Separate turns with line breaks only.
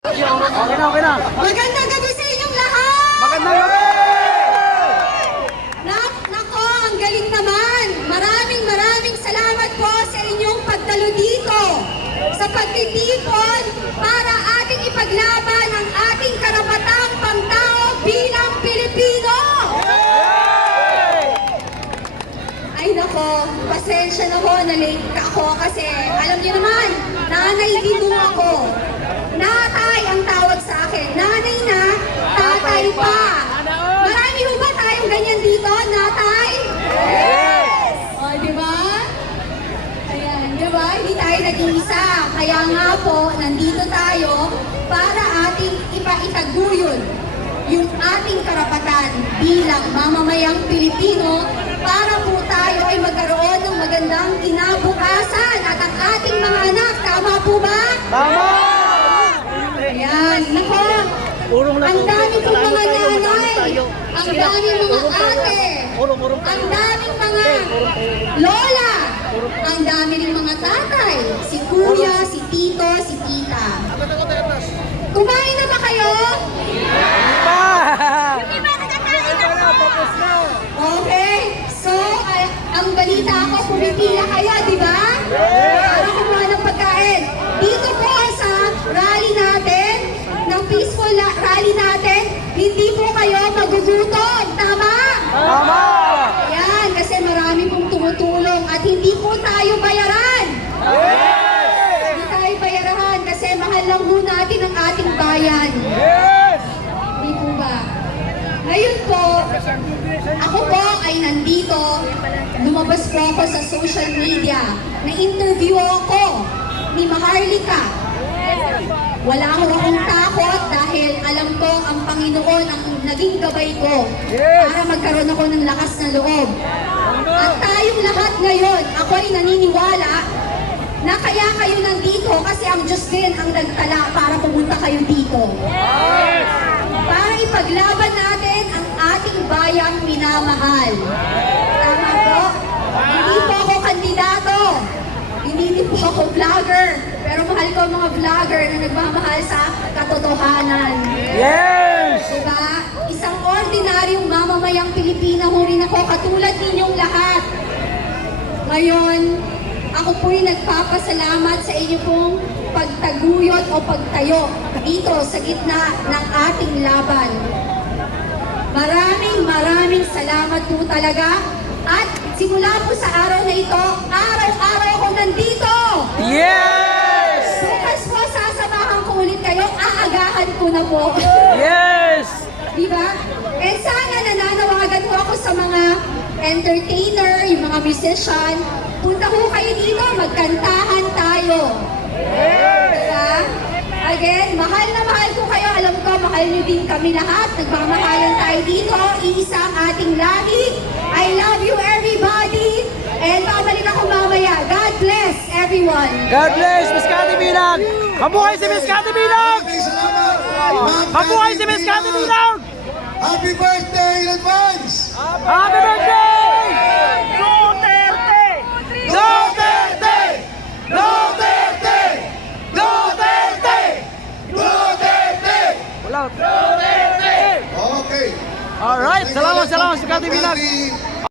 Okay na, okay na.
Magandang gabi sa inyong lahat!
Magandang gabi!
Nak, nako, ang galing naman! Maraming maraming salamat po sa inyong pagdalo dito sa pagtitipon para ating ipaglaban ang ating karapatang pangtao bilang Pilipino! Ay nako, pasensya na po, na-late ako kasi alam niyo naman, nanay din ho ako. Kaya nga po, nandito tayo para ating ipaitaguyod yung ating karapatan bilang mamamayang Pilipino para po tayo ay magkaroon ng magandang kinabukasan at ang ating mga anak. Tama po ba?
Tama!
Ayan, nako. Ang dami
Tayo,
mga nanay. Ang
Sige,
dami mga ate. Ang daming mga lola. Ang dami rin mga tatay. Si kuya, si tita. Kumain na ba kayo?
Pa!
Okay. So, ay, ang balita ko, pumipila kayo, di ba? Para kumuha ng pagkain. Dito po sa rally natin, ng peaceful la- rally natin, hindi po kayo magugutom. Tama?
Tama!
Ayan, kasi marami pong tumutulong at hindi po tayo bayaran. Hindi tayo bayarahan kasi mahal lang po natin ang ating bayan.
Yes!
Hindi po ba? Ngayon po, ako po ay nandito, lumabas po ako sa social media, na-interview ako ni Maharlika. Wala ko akong takot dahil alam ko ang Panginoon ang naging gabay ko para magkaroon ako ng lakas na loob. At tayong lahat ngayon, ako ay naniniwala na kaya kayo nandito kasi ang Diyos din ang nagtala para pumunta kayo dito para ipaglaban natin ang ating bayang minamahal. Tama po? Hindi po ako kandidato. Hindi po ako vlogger. Pero mahal ko mga vlogger na nagmamahal sa katotohanan.
Yes!
Diba? Isang ordinaryong mamamayang Pilipina ho rin ako, katulad ninyong lahat. Ngayon, ako po'y nagpapasalamat sa inyo pong pagtaguyod o pagtayo dito sa gitna ng ating laban. Maraming maraming salamat po talaga. At simula po sa araw na ito, araw-araw ako nandito.
Yes!
Bukas po sasamahan ko ulit kayo, aagahan ko na po.
Yes!
Di ba? And sana nananawagan ko ako sa mga entertainer, yung mga musician. Punta ko kayo dito, magkantahan tayo. Diba? Again, mahal na mahal ko kayo. Mahal niyo din kami lahat. Nagmamahalan tayo dito. Iisa ang ating lahi. I love you everybody. And babalik ako mamaya. God bless everyone.
God bless, Miss Cathy Bilang! Mabuhay si Miss Cathy.
Ma'am
Mabuhay si Miss Cathy.
Bilang! Happy birthday in advance!
Happy birthday! Wala. Duterte!
Okay.
Alright, salamat, salamat si Cathy Bilang.
Cathy,